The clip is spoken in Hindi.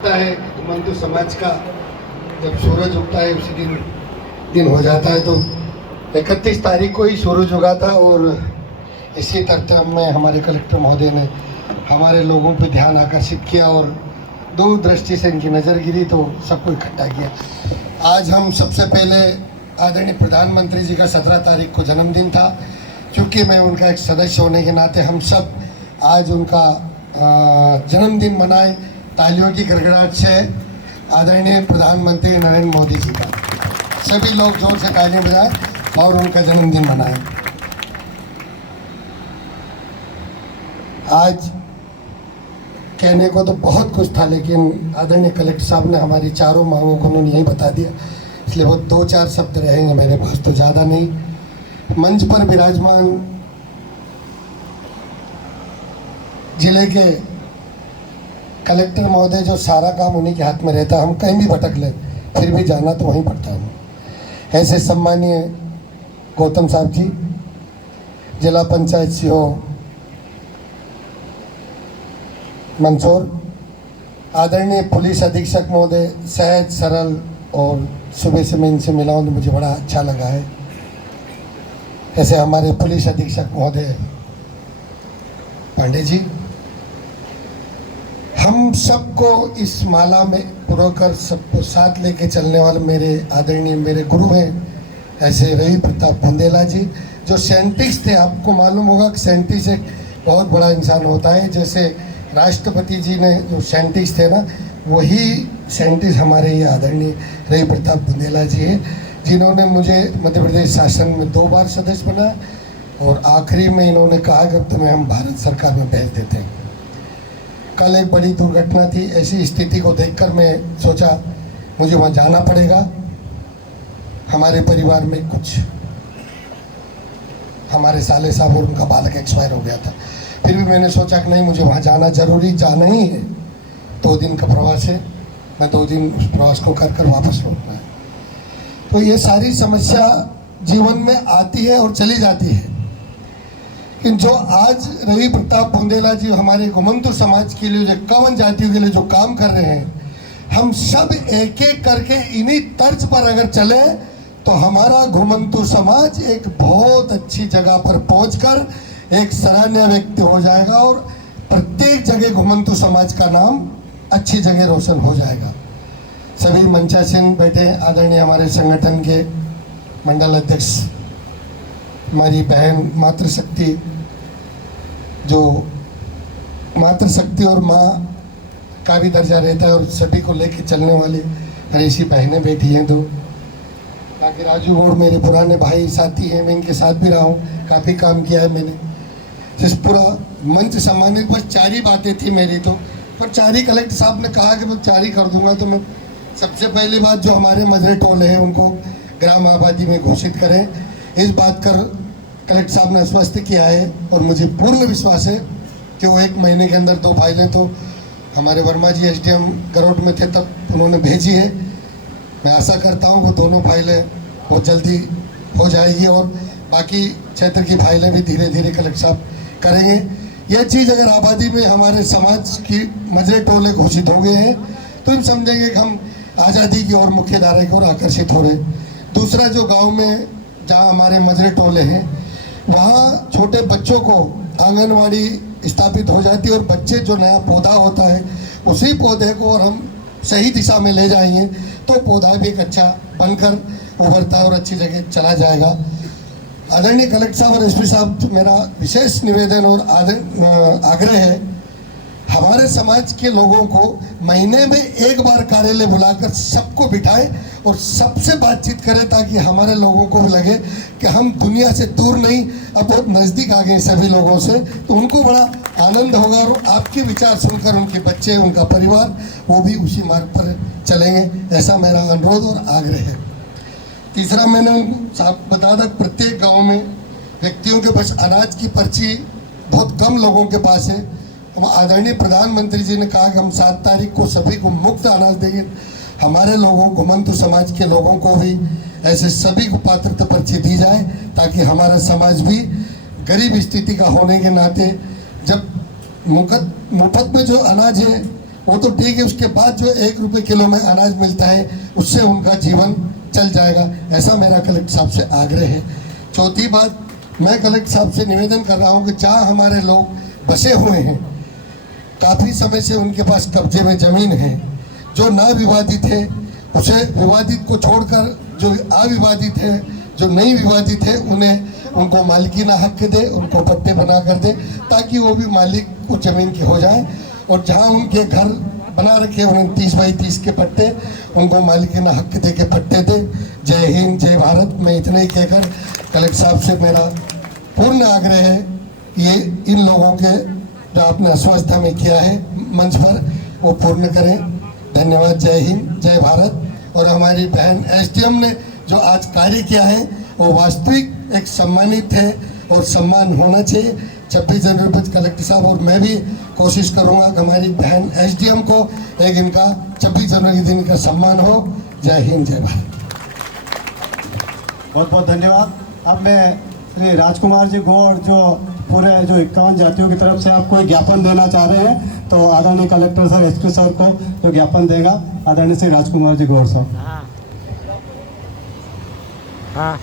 है घुमंतु समाज का जब सूरज उगता है उसी दिन हो जाता है। तो 31 तारीख को ही सूरज उगा था और इसी तरतब में हमारे कलेक्टर महोदय ने हमारे लोगों पे ध्यान आकर्षित किया और दूरदृष्टि से इनकी नज़र गिरी तो सबको इकट्ठा किया। आज हम सबसे पहले आदरणीय प्रधानमंत्री जी का 17 तारीख को जन्मदिन था। चूँकि मैं उनका एक सदस्य होने के नाते हम सब आज उनका जन्मदिन मनाए तालियों की गड़गड़ाहट से आदरणीय प्रधानमंत्री नरेंद्र मोदी जी का सभी लोग जोर से तालियां बजाएं और उनका जन्मदिन मनाएं। आज कहने को तो बहुत कुछ था लेकिन आदरणीय कलेक्टर साहब ने हमारी चारों मांगों को उन्होंने यही बता दिया, इसलिए वो 2-4 शब्द रहेंगे मेरे पास, तो ज़्यादा नहीं। मंच पर विराजमान जिले के कलेक्टर महोदय, जो सारा काम उन्हीं के हाथ में रहता है, हम कहीं भी भटक लें फिर भी जाना तो वहीं पड़ता है। ऐसे सम्मानीय गौतम साहब जी, जिला पंचायत सीओ मंदसौर, आदरणीय पुलिस अधीक्षक महोदय, सहज सरल और सुबह से मैं इनसे मिला हूँ तो मुझे बड़ा अच्छा लगा है। ऐसे हमारे पुलिस अधीक्षक महोदय पांडे जी, हम सबको इस माला में पुरोकर सबको साथ लेके चलने वाले मेरे आदरणीय मेरे गुरु हैं ऐसे रवि प्रताप बुंदेला जी, जो साइंटिस्ट थे। आपको मालूम होगा कि साइंटिस्ट एक बहुत बड़ा इंसान होता है। जैसे राष्ट्रपति जी ने जो साइंटिस्ट थे ना, वही साइंटिस्ट हमारे ये आदरणीय रवि प्रताप बुंदेला जी हैं, जिन्होंने मुझे मध्य प्रदेश शासन में 2 बार सदस्य बनाया और आखिरी में इन्होंने कहा कि अब तुम्हें हम भारत सरकार में भेज देते हैं। कल एक बड़ी दुर्घटना थी, ऐसी स्थिति को देखकर मैं सोचा मुझे वहाँ जाना पड़ेगा। हमारे परिवार में कुछ हमारे साले साहब और उनका बालक एक्सपायर हो गया था, फिर भी मैंने सोचा कि नहीं, मुझे वहाँ जाना जरूरी, जाना ही है। 2 दिन का प्रवास है, मैं 2 दिन उस प्रवास को कर वापस लौटना है। तो ये सारी समस्या जीवन में आती है और चली जाती है, कि जो आज रवि प्रताप बुंदेला जी हमारे घुमंतु समाज के लिए, जो 51 जातियों के लिए जो काम कर रहे हैं, हम सब एक एक करके इन्हीं तर्ज पर अगर चले तो हमारा घुमंतु समाज एक बहुत अच्छी जगह पर पहुंचकर एक सराहनीय व्यक्ति हो जाएगा और प्रत्येक जगह घुमंतु समाज का नाम अच्छी जगह रोशन हो जाएगा। सभी मंचासीन बैठे आदरणीय हमारे संगठन के मंडल अध्यक्ष, हमारी बहन मातृशक्ति, जो मातृशक्ति और माँ का भी दर्जा रहता है और सभी को लेके चलने वाली ऐसी बहनें बैठी हैं। तो बाकी राजू गौड़ मेरे पुराने भाई साथी हैं, मैं इनके साथ भी रहा हूँ, काफ़ी काम किया है मैंने। जिस पूरा मंच संभालने के बाद 4 ही बातें थी मेरी, तो पर 4 ही कलेक्टर साहब ने कहा कि मैं 4 ही कर दूंगा। तो मैं सबसे पहली बात, जो हमारे मजरे टोले हैं उनको ग्राम आबादी में घोषित करें, इस बात कर कलेक्टर साहब ने आश्वस्त किया है और मुझे पूर्ण विश्वास है कि वो 1 महीने के अंदर 2 फाइलें तो हमारे वर्मा जी एसडीएम गरोड में थे तब उन्होंने भेजी है। मैं आशा करता हूँ वो दोनों फाइलें बहुत जल्दी हो जाएगी और बाकी क्षेत्र की फाइलें भी धीरे धीरे कलेक्टर साहब करेंगे। यह चीज़ अगर आबादी में हमारे समाज की मजरे टोले घोषित हो गए हैं तो हम समझेंगे कि हम आज़ादी की ओर मुख्य धारा की ओर आकर्षित हो रहे। दूसरा, जो गाँव में जहाँ हमारे मजरे टोले हैं वहाँ छोटे बच्चों को आंगनवाड़ी स्थापित हो जाती है और बच्चे जो नया पौधा होता है उसी पौधे को और हम सही दिशा में ले जाएंगे तो पौधा भी एक अच्छा बनकर उभरता है और अच्छी जगह चला जाएगा। आदरणीय कलेक्टर साहब और एसपी साहब, मेरा विशेष निवेदन और आग्रह है, हमारे समाज के लोगों को महीने में 1 बार कार्यालय बुलाकर सबको बिठाएं और सबसे बातचीत करें ताकि हमारे लोगों को भी लगे कि हम दुनिया से दूर नहीं, अब बहुत नज़दीक आ गए सभी लोगों से, तो उनको बड़ा आनंद होगा और आपके विचार सुनकर उनके बच्चे, उनका परिवार, वो भी उसी मार्ग पर चलेंगे। ऐसा मेरा अनुरोध और आग्रह है। तीसरा, मैंने साहब बताया था, प्रत्येक गाँव में व्यक्तियों के पास अनाज की पर्ची बहुत कम लोगों के पास है। आदरणीय प्रधानमंत्री जी ने कहा कि हम 7 तारीख को सभी को मुफ्त अनाज देंगे। हमारे लोगों, घुमंतु समाज के लोगों को भी ऐसे सभी को पात्रता पर्ची दी जाए ताकि हमारा समाज भी गरीब स्थिति का होने के नाते जब मुफ्त में जो अनाज है वो तो ठीक है, उसके बाद जो 1 रुपये किलो में अनाज मिलता है उससे उनका जीवन चल जाएगा। ऐसा मेरा कलेक्टर साहब से आग्रह है। चौथी बात, मैं कलेक्टर साहब से निवेदन कर रहा हूँ कि जहाँ हमारे लोग बसे हुए हैं, काफ़ी समय से उनके पास कब्जे में ज़मीन है, जो ना विवादित है उसे विवादित को छोड़कर जो अविवादित है, जो नहीं विवादित है, उनको मालिकाना हक दे, उनको पट्टे बना कर दे, ताकि वो भी मालिक उस ज़मीन के हो जाए। और जहाँ उनके घर बना रखे उन्हें 30 बाई 30 के पट्टे, उनको मालिकाना हक दे के पट्टे दे। जय हिंद, जय भारत। मैं इतना ही कहकर कलेक्टर साहब से मेरा पूर्ण आग्रह है कि ये इन लोगों के जो आपने आश्वस्त में किया है मंच पर, वो पूर्ण करें। धन्यवाद। जय हिंद, जय भारत। और हमारी बहन एसडीएम ने जो आज कार्य किया है वो वास्तविक एक सम्मानित है और सम्मान होना चाहिए। 26 जनवरी पर कलेक्टर साहब और मैं भी कोशिश करूंगा कि हमारी बहन एसडीएम को एक इनका 26 जनवरी दिन का सम्मान हो। जय हिंद, जय भारत। बहुत बहुत धन्यवाद। अब मैं श्री राजकुमार जी गौड़ जो पूरे जो 51 जातियों की तरफ से आपको एक ज्ञापन देना चाह रहे हैं, तो आदरणीय कलेक्टर सर एसपी सर को जो ज्ञापन देगा आदरणीय श्री राजकुमार जी गौड़ साहब। हाँ।